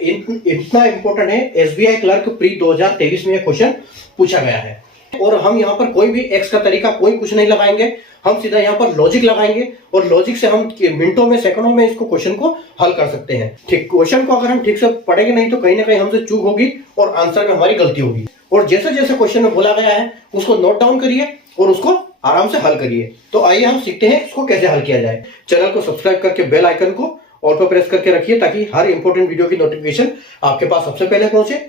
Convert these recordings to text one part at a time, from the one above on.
इतना इंपॉर्टेंट है। SBI clerk pre 2023 में क्वेश्चन पूछा गया है और हम यहाँ पर कोई भी एक्स का तरीका कोई कुछ नहीं लगाएंगे, हम सीधा यहाँ पर लॉजिक लगाएंगे और लॉजिक से हम मिनटों में सेकंडों में इसको क्वेश्चन को हल कर सकते हैं। ठीक, क्वेश्चन को अगर हम ठीक से पढ़ेंगे नहीं तो कहीं ना कहीं हमसे चूक होगी और आंसर में हमारी गलती होगी। और जैसे जैसे क्वेश्चन में बोला गया है उसको नोट डाउन करिए और उसको आराम से हल करिए। तो आइए हम सीखते हैं इसको कैसे हल किया जाए। चैनल को सब्सक्राइब करके बेल आइकन को ऑल पर प्रेस करके रखिए ताकि हर इंपॉर्टेंट वीडियो की नोटिफिकेशन आपके पास सबसे पहले पहुंचे।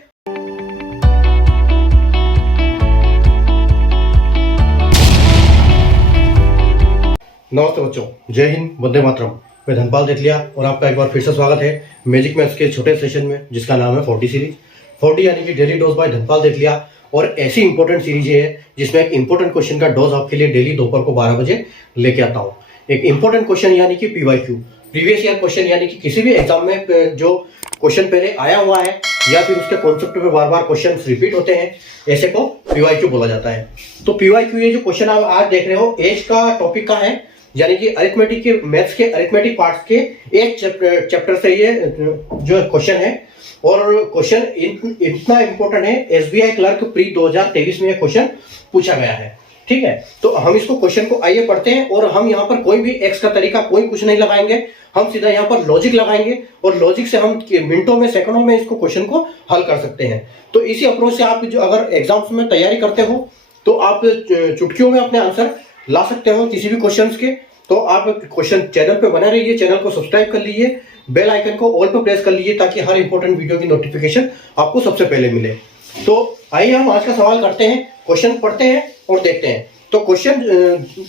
नमस्ते बच्चों, जय हिंद, वंदे मातरम। मैं धनपाल देतलिया और आपका एक बार फिर से स्वागत है मैजिक मैथ्स के छोटे सेशन में जिसका नाम है 40 सीरीज। 40 यानी कि डेली डोज बाय धनपाल देतलिया। और ऐसी इंपॉर्टेंट सीरीज है जिसमें एक इंपॉर्टेंट क्वेश्चन का डोज आपके लिए डेली दोपहर को 12 बजे लेके आता हूँ। एक इंपॉर्टेंट क्वेश्चन यानी कि पीवाईक्यू, प्रीवियस ईयर क्वेश्चन, यानी कि किसी भी एग्जाम में जो क्वेश्चन पहले आया हुआ है या फिर उसके कॉन्सेप्ट पे बार बार क्वेश्चन रिपीट होते हैं, ऐसे को पीवाईक्यू बोला जाता है। तो पीवाईक्यू ये जो क्वेश्चन आप आज देख रहे हो एज का टॉपिक का है, यानी कि अरिथमेटिक के मैथ्स के अरिथमेटिक पार्ट्स के एक चैप्टर से ये जो क्वेश्चन है। और क्वेश्चन इतना इंपॉर्टेंट है, एसबीआई क्लर्क प्री 2023 में क्वेश्चन पूछा गया है। ठीक है, तो हम इसको क्वेश्चन को आइए पढ़ते हैं और हम यहाँ पर कोई भी एक्स का तरीका कोई कुछ नहीं लगाएंगे, हम सीधा यहाँ पर लॉजिक लगाएंगे और लॉजिक से हम मिनटों में सेकंडों में इसको क्वेश्चन को हल कर सकते हैं। तो इसी अप्रोच से आप जो अगर एग्जाम्स में तैयारी करते हो तो आप चुटकियों में अपने आंसर ला सकते हो किसी भी क्वेश्चंस के। तो आप क्वेश्चन चैनल पे बने रहिए, चैनल को सब्सक्राइब कर लीजिए, बेल आइकन को ऑल पे प्रेस कर लीजिए ताकि हर इंपॉर्टेंट वीडियो की नोटिफिकेशन आपको सबसे पहले मिले। तो आइए हम आज का सवाल करते हैं, क्वेश्चन पढ़ते हैं और देखते हैं। तो क्वेश्चन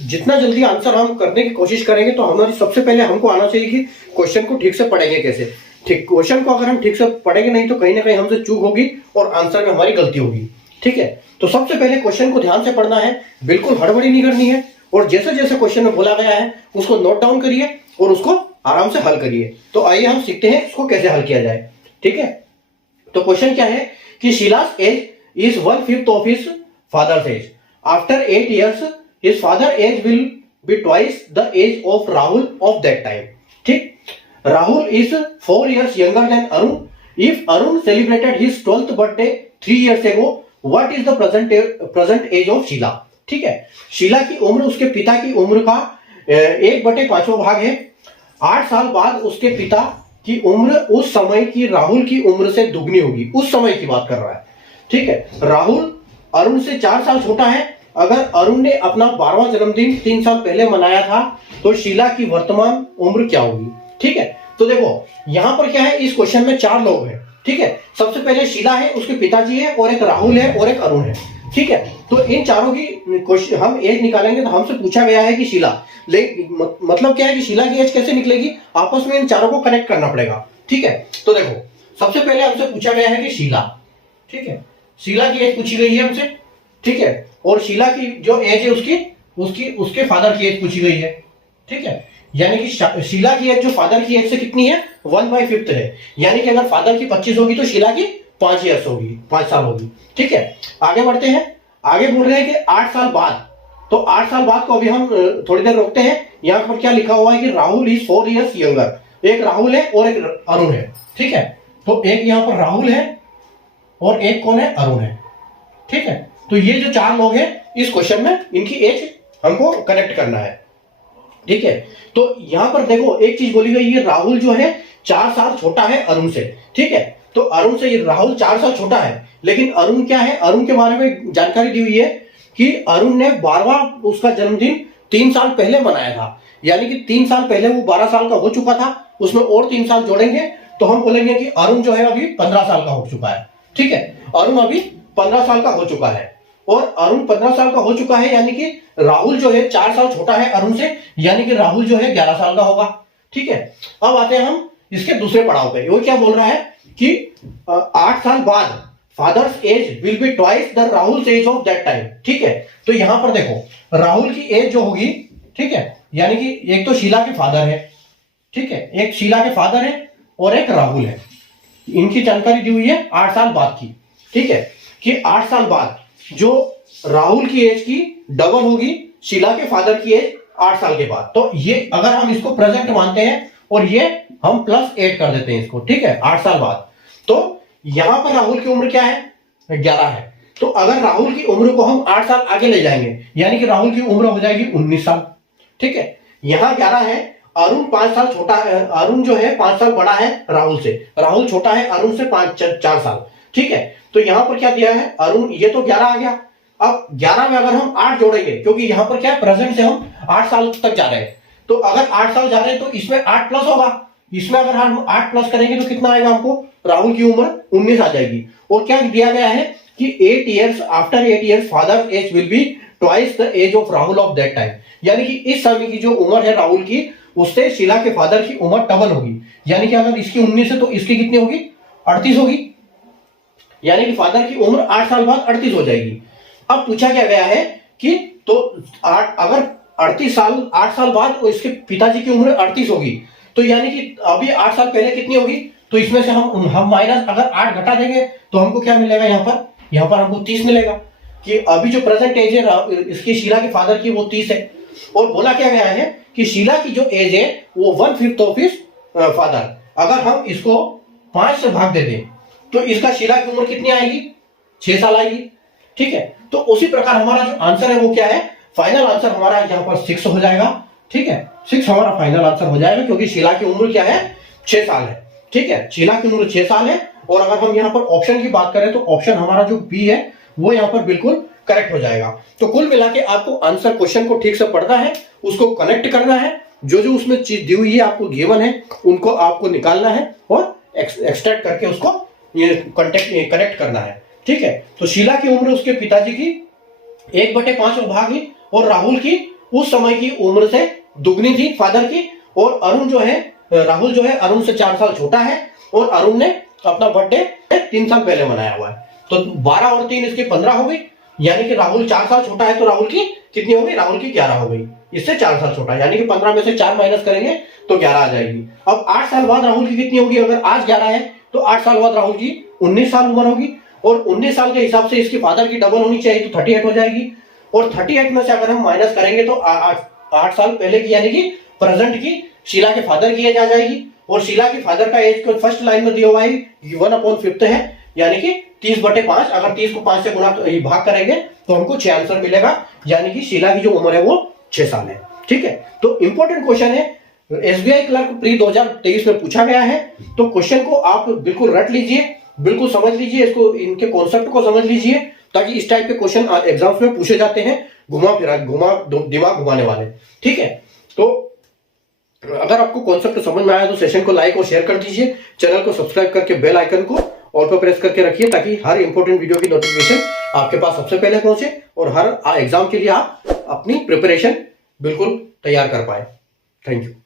जितना जल्दी आंसर हम करने की कोशिश करेंगे तो हमारी सबसे पहले हमको आना चाहिए कि क्वेश्चन को ठीक से पढ़ेंगे कैसे। ठीक, क्वेश्चन को अगर हम ठीक से पढ़ेंगे नहीं तो कहीं ना कहीं हमसे चूक होगी और आंसर में हमारी गलती होगी। ठीक है, तो सबसे पहले क्वेश्चन को ध्यान से पढ़ना है, बिल्कुल हड़बड़ी नहीं करनी है और जैसे जैसे क्वेश्चन में बोला गया है उसको नोट डाउन करिए और उसको आराम से हल करिए। तो आइए हम सीखते हैं इसको कैसे हल किया जाए। ठीक है, तो क्वेश्चन क्या है कि Sheela's age is 1/5 of his father's age. After 8 years his father age will be twice the age of Rahul of that time. ठीक, Rahul is 4 years younger than Arun. If Arun celebrated his 12th birthday 3 years ago, what is the present age of Sheila? ठीक है, शीला की उम्र उसके पिता की उम्र का 1/5 भाग है। 8 साल बाद उसके पिता की उम्र उस समय की राहुल की उम्र से दुगनी होगी। उस समय की बात कर रहा है। ठीक है, राहुल अरुण से 4 साल छोटा है। अगर अरुण ने अपना 12वां जन्मदिन 3 साल पहले मनाया था तो शीला की वर्तमान उम्र क्या होगी। ठीक है, तो देखो यहां पर क्या है, इस क्वेश्चन में 4 लोग हैं। ठीक है, सबसे पहले शीला है, उसके पिताजी है और एक राहुल है और एक अरुण है। ठीक है, तो इन चारों की हम एज निकालेंगे तो हमसे पूछा गया है कि शीला, मतलब क्या है कि शीला की एज कैसे निकलेगी, आपस में इन चारों को कनेक्ट करना पड़ेगा। ठीक है, तो देखो सबसे पहले हमसे पूछा गया है कि शीला, ठीक है, शीला की एज पूछी गई है हमसे। ठीक है, और शीला की जो एज है उसके फादर की एज पूछी गई है। ठीक है, यानी कि शीला की एज जो फादर की एज से कितनी है, 1/5 है। यानी कि अगर फादर की 25 होगी तो शीला की 5 ईयर्स होगी, 5 साल होगी। ठीक है, आगे बढ़ते हैं। आगे बोल रहे हैं कि 8 साल बाद, तो 8 साल बाद को अभी हम थोड़ी देर रोकते हैं। यहाँ पर क्या लिखा हुआ है कि राहुल इज 4 years यंगर। एक राहुल है और एक अरुण है। ठीक है, तो एक यहाँ पर राहुल है और एक कौन है, अरुण है। ठीक है, तो ये जो 4 लोग हैं इस क्वेश्चन में इनकी एज हमको कनेक्ट करना है। ठीक है, तो यहां पर देखो एक चीज बोली गई है, राहुल जो है 4 साल छोटा है अरुण से। ठीक है, तो अरुण से राहुल 4 साल छोटा है, लेकिन अरुण क्या है, अरुण के बारे में जानकारी दी हुई है कि अरुण ने 12वां उसका जन्मदिन 3 साल पहले मनाया था। यानी कि 3 साल पहले वो 12 साल का हो चुका था, उसमें और 3 साल जोड़ेंगे तो हम बोलेंगे कि अरुण जो है अभी 15 साल का हो चुका है। ठीक है, अरुण अभी 15 साल का हो चुका है और अरुण 15 साल का हो चुका है, यानी कि राहुल जो है 4 साल छोटा है अरुण से, यानी कि राहुल जो है 11 साल का होगा। ठीक है, अब आते हैं हम इसके दूसरे पड़ाव पे। वो क्या बोल रहा है कि 8 साल बाद father's age will be twice the Rahul age of that time. ठीक है, तो यहां पर देखो राहुल की एज जो होगी, ठीक है, यानी कि एक तो शीला के फादर है। ठीक है, एक शीला के फादर है और एक राहुल है। इनकी जानकारी दी हुई है 8 साल बाद की। ठीक है, कि 8 साल बाद जो राहुल की एज की डबल होगी शीला के फादर की एज 8 साल के बाद। तो ये अगर हम इसको प्रेजेंट मानते हैं और ये हम +8 कर देते हैं इसको। ठीक है, 8 साल बाद तो यहां पर राहुल की उम्र क्या है, 11 है। तो अगर राहुल की उम्र को हम 8 साल आगे ले जाएंगे, यानी कि राहुल की उम्र हो जाएगी 19 साल। ठीक है, यहां 11 है, अरुण 5 साल छोटा है, अरुण जो है 5 साल बड़ा है राहुल से, राहुल छोटा है अरुण से 4 साल। ठीक है, तो यहां पर क्या दिया है, अरुण, ये तो 11 आ गया। अब 11 में अगर हम 8 जोड़ेंगे, क्योंकि यहां पर क्या है, प्रेजेंट से हम 8 साल तक जा रहे हैं, तो अगर 8 साल जा रहे हैं तो इसमें 8 प्लस होगा, इसमें अगर हम 8 प्लस करेंगे तो कितना आएगा हमको, राहुल की उम्र 19 आ जाएगी। और क्या दिया गया है कि 8 years after 8 years father age will be twice the age of Rahul of that time, यानी कि इस समय की जो उम्र है राहुल की, उससे शीला के फादर की उम्र डबल होगी। यानी कि अगर इसकी 19 है तो इसकी कितनी होगी, 38 होगी, यानी कि फादर की उम्र 8 साल बाद 38 हो जाएगी। अब पूछा क्या गया है कि तो अगर 38 साल 8 साल बाद इसके पिताजी की उम्र 38 होगी, तो यानी कि अभी 8 साल पहले कितनी होगी, तो इसमें से हम माइनस अगर 8 घटा देंगे तो हमको क्या मिलेगा, यहाँ पर हमको 30 मिलेगा, कि अभी जो प्रेजेंट एज है इसकी शीला के फादर की वो 30 है। और बोला क्या गया है कि शीला की जो एज है वो 1/5 ऑफ हिज फादर, अगर हम इसको 5 से भाग दे दें तो इसका शीला की उम्र कितनी आएगी, 6 साल आएगी। ठीक है, तो उसी प्रकार हमारा जो आंसर है वो क्या है, फाइनल आंसर हमारा यहाँ पर 6 हो जाएगा। ठीक है, 6 हमारा फाइनल आंसर हो जाएगा, क्योंकि शीला की उम्र क्या है, 6 साल है। ठीक है, शीला की उम्र 6 साल है। और अगर हम यहाँ पर ऑप्शन की बात करें तो ऑप्शन हमारा जो बी है वो यहाँ पर बिल्कुल करेक्ट हो जाएगा। तो कुल मिला के आपको आंसर क्वेश्चन को ठीक से पढ़ना है, उसको कनेक्ट करना है, जो जो उसमें चीज दी हुई है आपको गिवन है उनको आपको निकालना है और एक्सट्रैक्ट करके उसको ये कनेक्ट करना है। ठीक है, तो शीला की उम्र उसके पिताजी की 1/5 भाग ही, और राहुल की उस समय की उम्र से दुगनी थी फादर की। और अरुण जो है, राहुल जो है अरुण से 4 साल छोटा है, और अरुण ने अपना बर्थडे 3 साल पहले मनाया हुआ है। तो 12 और 3 इसकी 15 हो गई, यानी कि राहुल 4 साल छोटा है, तो राहुल की कितनी हो गई, राहुल की 11 हो गई, इससे 4 साल छोटा, यानी कि 15 में से 4 माइनस करेंगे तो 11 आ जाएगी। अब 8 साल बाद राहुल की कितनी होगी, अगर आज 11 है तो 8 साल बाद राहुल की 19 साल उम्र होगी, और 19 साल के हिसाब से इसकी फादर की डबल होनी चाहिए, तो 38 हो जाएगी। और 38 में से अगर हम माइनस करेंगे तो 8 साल पहले की, यानी कि प्रेजेंट की शीला के फादर की एज आ जाएगी। और शीला के फादर का एज को फर्स्ट लाइन में दिया हुआ है 1/5 है, यानी कि 30/5, अगर 30 को 5 से गुना भाग करेंगे तो हमको 6 आंसर मिलेगा, यानी कि शीला की जो उम्र है वो 6 साल है। ठीक है, तो इंपॉर्टेंट क्वेश्चन है, एसबीआई क्लर्क प्री 2023 में पूछा गया है। तो क्वेश्चन को आप बिल्कुल रट लीजिए, बिल्कुल समझ लीजिए, इसको, इनके कॉन्सेप्ट को समझ लीजिए, ताकि इस टाइप के क्वेश्चन एग्जाम्स में पूछे जाते हैं, दिमाग घुमाने वाले। ठीक है, तो अगर आपको कॉन्सेप्ट समझ में आया तो सेशन को लाइक और शेयर कर दीजिए, चैनल को सब्सक्राइब करके बेल आइकन को ऑल पर प्रेस करके रखिए, ताकि हर इंपॉर्टेंट वीडियो की नोटिफिकेशन आपके पास सबसे पहले पहुंचे और हर एग्जाम के लिए आप अपनी प्रिपरेशन बिल्कुल तैयार कर पाए। Thank you.